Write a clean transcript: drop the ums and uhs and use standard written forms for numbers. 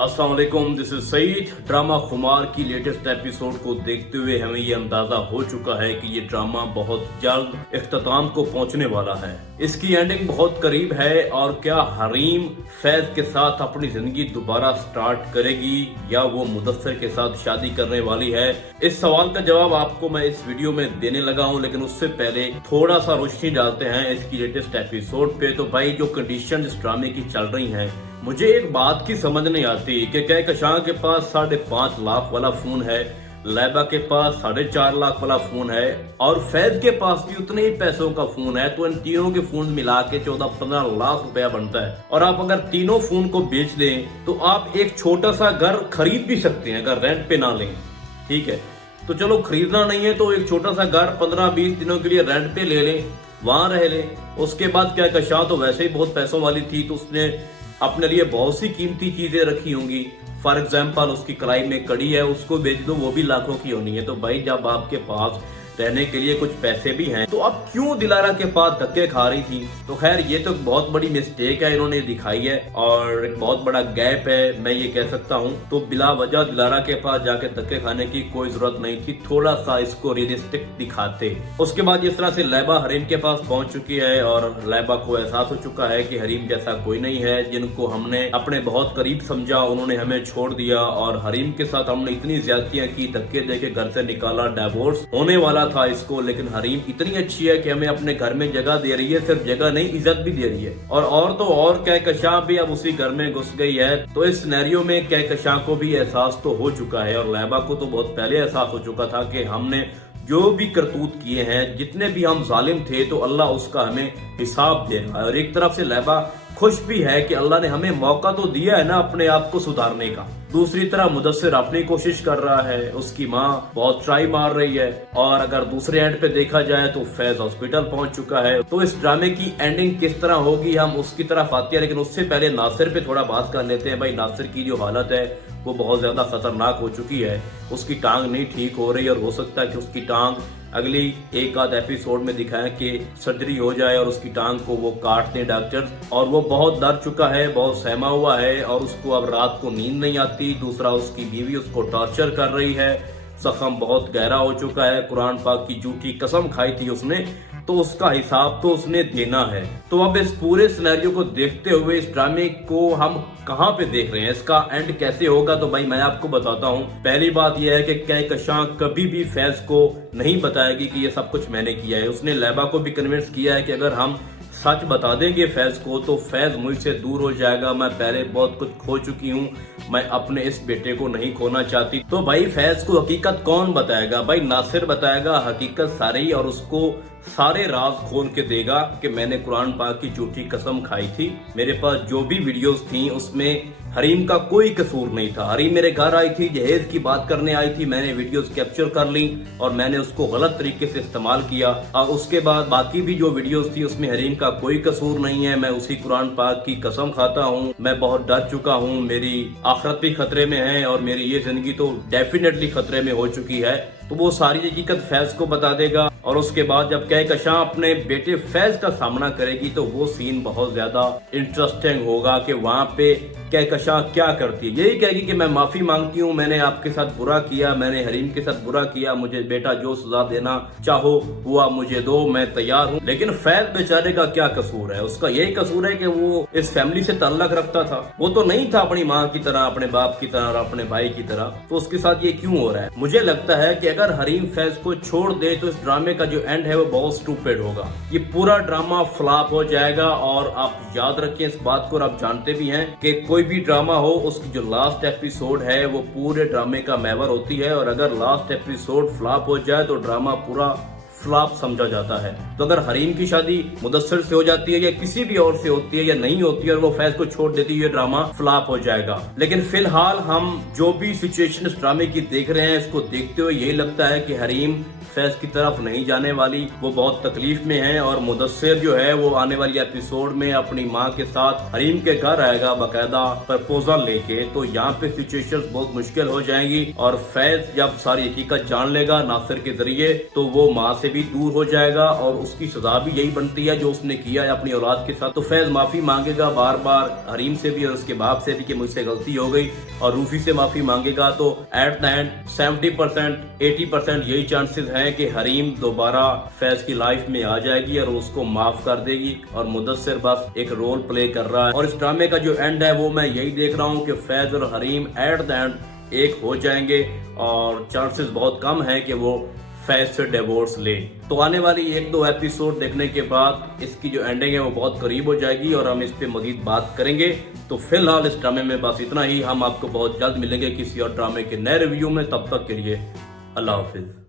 अस्सलाम वालेकुम, this is Saeed. Drama खुमार की लेटेस्ट एपिसोड को देखते हुए हमें ये अंदाजा हो चुका है कि ये ड्रामा बहुत जल्द इख्तिताम को पहुंचने वाला है। इसकी एंडिंग बहुत करीब है और क्या हरीम फैज के साथ अपनी जिंदगी दोबारा स्टार्ट करेगी या वो मुदस्सिर के साथ शादी करने वाली है? इस सवाल का जवाब आपको मैं इस वीडियो में देने लगा हूं, लेकिन उससे पहले थोड़ा सा रोशनी डालते हैं इसकी लेटेस्ट एपिसोड पे। तो भाई जो कंडीशन इस ड्रामे की चल रही हैं, मुझे एक बात की समझ नहीं आती कि कहकशां के पास 5.5 लाख वाला फोन है, लैबा के पास 4.5 लाख वाला फोन है और फैज के पास भी उतने ही पैसों का फोन है। तो इन तीनों के फोन मिला के 14-15 लाख रुपया बनता है। और आप अगर तीनों फोन को बेच दें तो आप एक छोटा सा घर खरीद भी सकते हैं अगर रेंट पे ना लें। ठीक है, तो चलो खरीदना नहीं है तो एक छोटा सा घर 15-20 दिनों के लिए रेंट पे ले लें, वहां रह लें। उसके बाद कहकशां तो वैसे ही बहुत पैसों वाली थी, तो उसने अपने लिए बहुत सी कीमती चीजें रखी होंगी। फॉर एग्जाम्पल उसकी कलाई में कड़ी है, उसको बेच दो, वो भी लाखों की होनी है। तो भाई जब आपके पास रहने के लिए कुछ पैसे भी हैं तो अब क्यों दिलारा के पास धक्के खा रही थी? तो खैर ये तो बहुत बड़ी मिस्टेक है इन्होंने दिखाई है और एक बहुत बड़ा गैप है, मैं ये कह सकता हूँ। तो बिला वजह दिलारा के पास जाके धक्के खाने की कोई जरूरत नहीं थी, थोड़ा सा इसको रियलिस्टिक दिखाते। उसके बाद जिस तरह से लैबा हरीम के पास पहुंच चुकी है और लैबा को एहसास हो चुका है कि हरीम जैसा कोई नहीं है, जिनको हमने अपने बहुत करीब समझा उन्होंने हमें छोड़ दिया और हरीम के साथ हमने इतनी ज्यादतियां की, धक्के देके घर से निकाला, डिवोर्स होने वाला था इसको। लेकिन हरीम इतनी अच्छी है कि हमें अपने घर में जगह दे रही है, सिर्फ जगह नहीं इज्जत भी दे रही है। और तो और कहकशां भी अब उसी घर में घुस गई है। तो इस सिनेरियो में कहकशां को भी एहसास तो हो चुका है और लैबा को तो बहुत पहले एहसास हो चुका था कि हमने जो भी करतूत किए हैं, जितने भी हम जालिम थे, तो अल्लाह उसका हमें हिसाब दे रहा है। और एक तरफ से लैबा खुश भी है कि अल्लाह ने हमें मौका तो दिया है ना अपने आप को सुधारने का। दूसरी तरफ मुदस्सिर अपनी कोशिश कर रहा है, उसकी माँ बहुत ट्राई मार रही है और अगर दूसरे एंड पे देखा जाए तो फैज हॉस्पिटल पहुंच चुका है। तो इस ड्रामे की एंडिंग किस तरह होगी हम उसकी तरफ आते हैं, लेकिन उससे पहले नासिर पे थोड़ा बात कर लेते हैं। भाई नासिर की जो हालत है वो बहुत ज्यादा खतरनाक हो चुकी है, उसकी टांग नहीं ठीक हो रही और हो सकता है कि उसकी टांग अगली एक आध एपिसोड में दिखाएं कि सर्जरी हो जाए और उसकी टांग को वो काट दें डॉक्टर। और वो बहुत डर चुका है, बहुत सहमा हुआ है और उसको अब रात को नींद नहीं आती। दूसरा उसकी बीवी उसको टॉर्चर कर रही है, जख्म बहुत गहरा हो चुका है, कुरान पाक की झूठी कसम खाई थी उसने, तो उसका हिसाब तो उसने देना है। तो अब इस पूरे सिनेरियो को देखते हुए इस ड्रामे को हम कहां पे देख रहे हैं, इसका एंड कैसे होगा? तो भाई मैं आपको बताता हूं। पहली बात यह है कि कहकशां कभी भी फैज को नहीं बताएगी कि ये सब कुछ मैंने किया है। उसने लैबा को भी कन्विंस किया है कि अगर हम सच बता देंगे फैज को तो फैज मुझसे दूर हो जाएगा, मैं पहले बहुत कुछ खो चुकी हूँ, मैं अपने इस बेटे को नहीं खोना चाहती। तो भाई फैज को हकीकत कौन बताएगा? भाई नासिर बताएगा हकीकत सारी और उसको सारे राज खोल के देगा कि मैंने कुरान पाक की झूठी कसम खाई थी, मेरे पास जो भी वीडियोस थी उसमें हरीम का कोई कसूर नहीं था। हरीम मेरे घर आई थी, जहेज की बात करने आई थी, मैंने वीडियोस कैप्चर कर ली और मैंने उसको गलत तरीके से इस्तेमाल किया। और उसके बाद बाकी भी जो वीडियोस थी उसमें हरीम का कोई कसूर नहीं है, मैं उसी कुरान पाक की कसम खाता हूँ। मैं बहुत डर चुका हूँ, मेरी आखिरत भी खतरे में है और मेरी ये जिंदगी तो डेफिनेटली खतरे में हो चुकी है। तो वो सारी हकीकत फैज को बता देगा और उसके बाद जब कहकशां अपने बेटे फैज का सामना करेगी तो वो सीन बहुत ज्यादा इंटरेस्टिंग होगा कि वहां पे कहकशां क्या करती है। यही कहेगी कि मैं माफी मांगती हूँ, मैंने आपके साथ बुरा किया, मैंने हरीम के साथ बुरा किया, मुझे बेटा जो सजा देना चाहो वो आप मुझे दो, मैं तैयार हूँ। लेकिन फैज बेचारे का क्या कसूर है? उसका यही कसूर है कि वो इस फैमिली से ताल्लुक रखता था, वो तो नहीं था अपनी माँ की तरह, अपने बाप की तरह और अपने भाई की तरह। तो उसके साथ ये क्यों हो रहा है? मुझे लगता है कि अगर हरीम फैज को छोड़ दे तो इस ड्रामे का जो एंड है वो बहुत स्टूपिड होगा, ये पूरा ड्रामा फ्लॉप हो जाएगा। और आप याद रखें इस बात को, और आप जानते भी हैं कि कोई भी ड्रामा हो उसकी जो लास्ट एपिसोड है वो पूरे ड्रामे का महवर होती है और अगर लास्ट एपिसोड फ्लॉप हो जाए तो ड्रामा पूरा फ्लॉप समझा जाता है। तो अगर हरीम की शादी मुदस्सिर से हो जाती है या किसी भी और से होती है या नहीं होती है और वो फैज को छोड़ देती है, ये ड्रामा फ्लॉप हो जाएगा। लेकिन फिलहाल हम जो भी सिचुएशन इस ड्रामे की देख रहे हैं इसको देखते हुए यही लगता है कि हरीम फैज की तरफ नहीं जाने वाली, वो बहुत तकलीफ में है और मुदस्सिर जो है वो आने वाली एपिसोड में अपनी माँ के साथ हरीम के घर आएगा बाकायदा प्रपोजल लेके। तो यहाँ पे सिचुएशन बहुत मुश्किल हो जाएंगी और फैज जब सारी हकीकत जान लेगा नासिर के जरिए तो वो माँ से भी दूर हो जाएगा और उसकी सजा भी यही बनती है जो उसने किया है अपनी औलाद के साथ। तो फैज माफी मांगेगा बार बार हरीम से भी और उसके बाप से भी कि मुझसे गलती हो गई, और रूफी से माफी मांगेगा। तो एट द एंड 70% 80% यही चांसेस हैं कि हरीम दोबारा फैज की लाइफ में आ जाएगी और उसको माफ कर देगी और मुदस्सिर बस एक रोल प्ले कर रहा है। और इस ड्रामे का जो एंड है वो मैं यही देख रहा हूँ कि फैज और हरीम एट द एंड एक हो जाएंगे और चांसेस बहुत कम है कि वो फैज से डिवोर्स ले। तो आने वाली 1-2 एपिसोड देखने के बाद इसकी जो एंडिंग है वो बहुत करीब हो जाएगी और हम इस पे मजीद बात करेंगे। तो फिलहाल इस ड्रामे में बस इतना ही। हम आपको बहुत जल्द मिलेंगे किसी और ड्रामे के नए रिव्यू में। तब तक के लिए अल्लाह हाफिज।